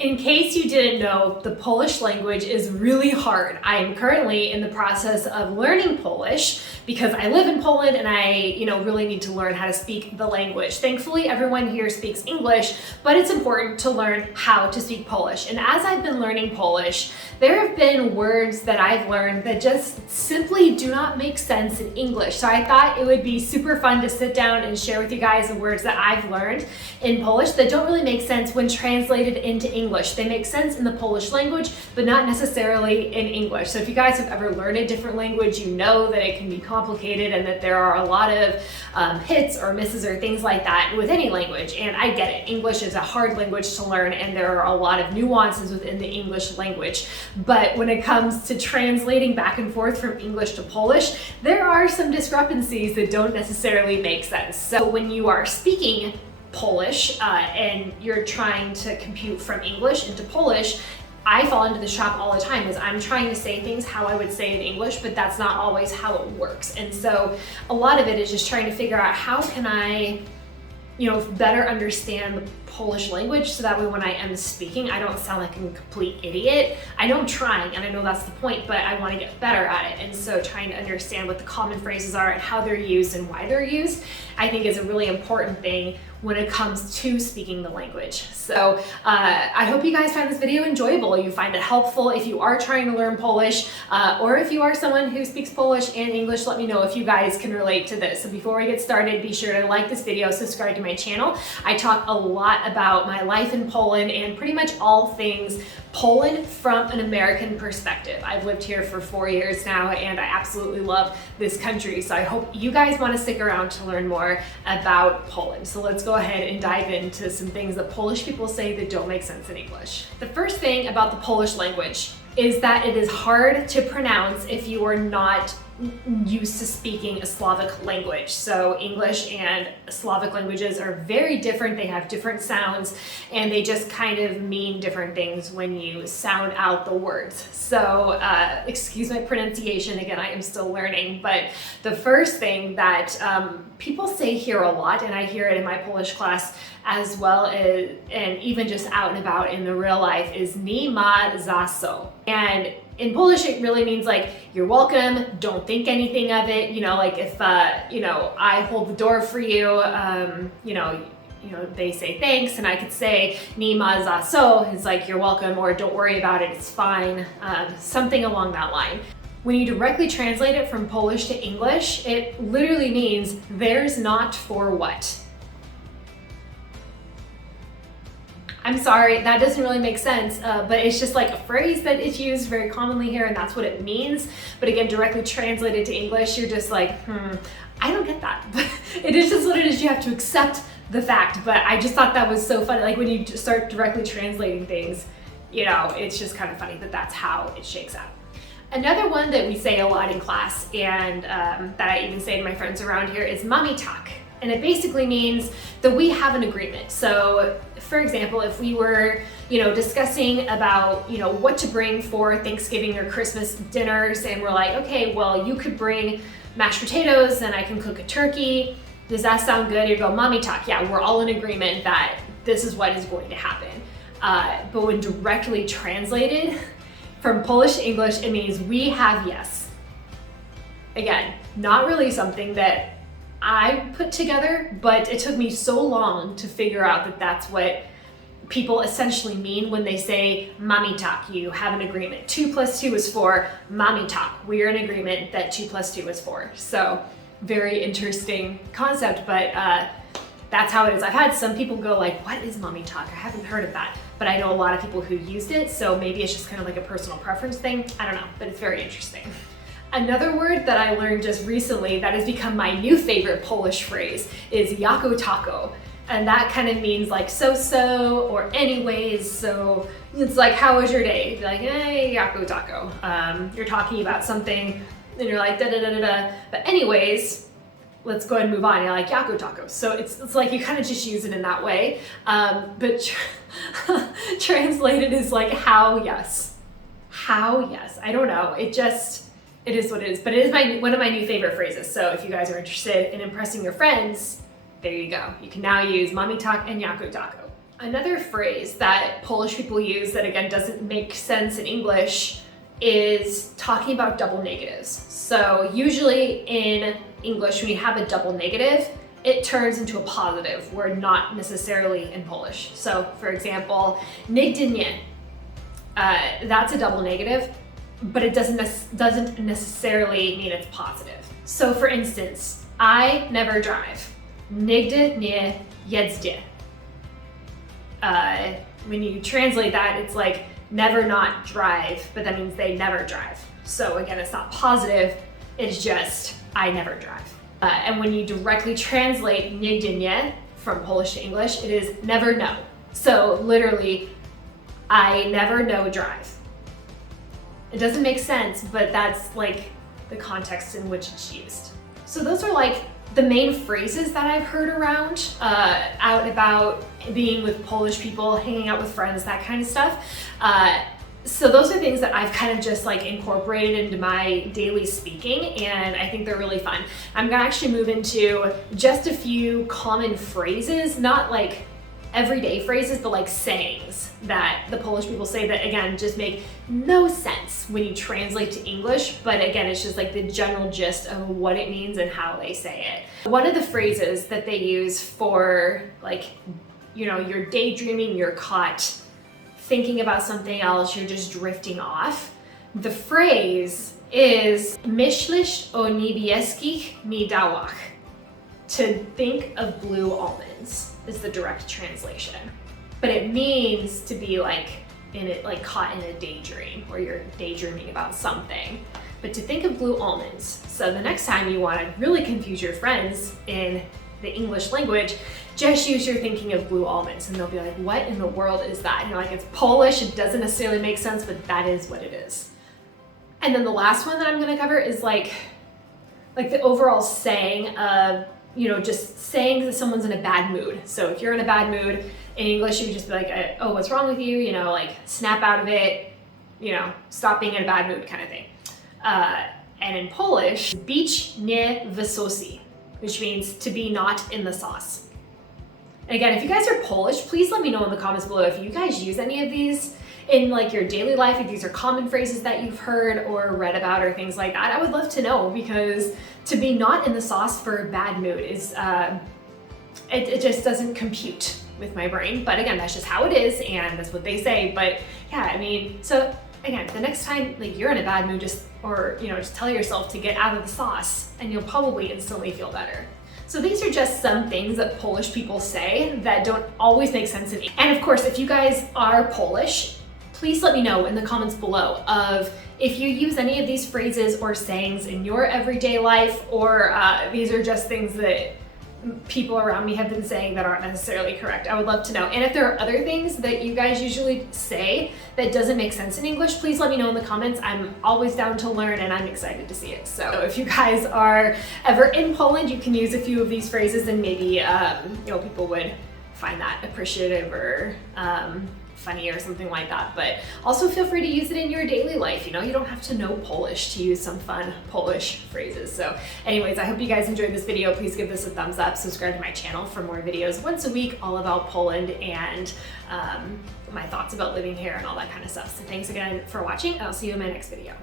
In case you didn't know, the Polish language is really hard. I am currently in the process of learning Polish because I live in Poland and I, really need to learn how to speak the language. Thankfully, everyone here speaks English, but it's important to learn how to speak Polish. And as I've been learning Polish, there have been words that I've learned that just simply do not make sense in English. So I thought it would be super fun to sit down and share with you guys the words that I've learned in Polish that don't really make sense when translated into English. They make sense in the Polish language, but not necessarily in English. So if you guys have ever learned a different language, you know that it can be complicated and that there are a lot of hits or misses or things like that with any language. And I get it. English is a hard language to learn and there are a lot of nuances within the English language. But when it comes to translating back and forth from English to Polish, there are some discrepancies that don't necessarily make sense. So when you are speaking Polish and you're trying to compute from English into Polish, I fall into this trap all the time as I'm trying to say things how I would say in English, but that's not always how it works. And so a lot of it is just trying to figure out how can I better understand the Polish language so that way when I am speaking, I don't sound like a complete idiot. I know I'm trying and I know that's the point, but I want to get better at it. And so trying to understand what the common phrases are and how they're used and why they're used, I think is a really important thing when it comes to speaking the language. So I hope you guys find this video enjoyable. You find it helpful if you are trying to learn Polish, or if you are someone who speaks Polish and English, let me know if you guys can relate to this. So before we get started, be sure to like this video, subscribe to my channel. I talk a lot about my life in Poland and pretty much all things Poland from an American perspective. I've lived here for 4 years now and I absolutely love this country. So I hope you guys want to stick around to learn more about Poland. So let's go ahead and dive into some things that Polish people say that don't make sense in English. The first thing about the Polish language is that it is hard to pronounce if you are not used to speaking a Slavic language. So English and Slavic languages are very different. They have different sounds and they just kind of mean different things when you sound out the words. So excuse my pronunciation, again, I am still learning, but the first thing that people say here a lot, and I hear it in my Polish class as well as, and even just out and about in the real life, is "nie ma za co." And in Polish, it really means like, you're welcome, don't think anything of it. Like if, I hold the door for you, they say thanks, and I could say "nie ma za co," it's like, you're welcome, or don't worry about it, it's fine, something along that line. When you directly translate it from Polish to English, it literally means there's not for what. I'm sorry, that doesn't really make sense, but it's just like a phrase that is used very commonly here and that's what it means. But again, directly translated to English, you're just like, I don't get that. But it is just what it is, you have to accept the fact. But I just thought that was so funny, like when you start directly translating things, it's just kind of funny that that's how it shakes out. Another one that we say a lot in class and that I even say to my friends around here is "mamy tak." And it basically means that we have an agreement. So for example, if we were, discussing about, what to bring for Thanksgiving or Christmas dinners, and we're like, okay, well, you could bring mashed potatoes and I can cook a turkey. Does that sound good? You go, "mamy tak." Yeah, we're all in agreement that this is what is going to happen. But when directly translated from Polish to English, it means we have yes. Again, not really something that I put together, but it took me so long to figure out that that's what people essentially mean when they say "mamy tak." You have an agreement. 2 + 2 is 4. "Mamy tak." We are in agreement that 2 + 2 is 4. So very interesting concept, but that's how it is. I've had some people go like, "What is "mamy tak"? I haven't heard of that." But I know a lot of people who used it, so maybe it's just kind of like a personal preference thing. I don't know, but it's very interesting. Another word that I learned just recently that has become my new favorite Polish phrase is "jako tako." And that kind of means like so-so or anyways. So it's like, how was your day? You're like, hey, jako tako. You're talking about something and you're like da-da-da-da-da. But anyways, let's go ahead and move on. You're like jako tako. So it's like you kind of just use it in that way. But translated is like how yes. How yes. I don't know. It is what it is, but it is one of my new favorite phrases. So if you guys are interested in impressing your friends, there you go. You can now use "mamy tak" and "jako tako." Another phrase that Polish people use that again doesn't make sense in English is talking about double negatives. So usually in English, when you have a double negative, it turns into a positive word, not necessarily in Polish. So for example, nigdy nie, that's a double negative, but it doesn't necessarily mean it's positive. So for instance, I never drive. Nigdy nie jeździ. When you translate that, it's like never not drive, but that means they never drive. So again, it's not positive, it's just I never drive. And when you directly translate nigdy nie from Polish to English, it is never know. So literally, I never know drive. It doesn't make sense, but that's like the context in which it's used. So those are like the main phrases that I've heard around, out about being with Polish people, hanging out with friends, that kind of stuff. So those are things that I've kind of just like incorporated into my daily speaking, and I think they're really fun. I'm gonna actually move into just a few common phrases, not like everyday phrases, but like sayings that the Polish people say that again just make no sense when you translate to English, but again it's just like the general gist of what it means and how they say it. One of the phrases that they use for like, you know, you're daydreaming, you're caught thinking about something else, you're just drifting off. The phrase is myślisz o niebieskich migdałach. To think of blue almonds is the direct translation. But it means to be like in it, like caught in a daydream, or you're daydreaming about something. But to think of blue almonds. So the next time you want to really confuse your friends in the English language, just use you're thinking of blue almonds, and they'll be like, what in the world is that? And you're like, it's Polish, it doesn't necessarily make sense, but that is what it is. And then the last one that I'm gonna cover is like the overall saying of, you know, just saying that someone's in a bad mood. So if you're in a bad mood, in English you could just be like, oh, what's wrong with you? You know, like snap out of it, you know, stop being in a bad mood kind of thing. And in Polish, być nie w sosie, which means to be not in the sauce. And again, if you guys are Polish, please let me know in the comments below if you guys use any of these in like your daily life, if these are common phrases that you've heard or read about or things like that. I would love to know, because to be not in the sauce for a bad mood is, it just doesn't compute with my brain. But again, that's just how it is, and that's what they say. But yeah, I mean, so again, the next time like you're in a bad mood, just tell yourself to get out of the sauce, and you'll probably instantly feel better. So these are just some things that Polish people say that don't always make sense in English. And of course, if you guys are Polish, please let me know in the comments below of if you use any of these phrases or sayings in your everyday life, or these are just things that people around me have been saying that aren't necessarily correct. I would love to know. And if there are other things that you guys usually say that doesn't make sense in English, please let me know in the comments. I'm always down to learn, and I'm excited to see it. So if you guys are ever in Poland, you can use a few of these phrases, and maybe people would find that appreciative or funny or something like that. But also feel free to use it in your daily life. You know, you don't have to know Polish to use some fun Polish phrases. So anyways, I hope you guys enjoyed this video. Please give this a thumbs up, subscribe to my channel for more videos once a week all about Poland and my thoughts about living here and all that kind of stuff. So thanks again for watching, and I'll see you in my next video.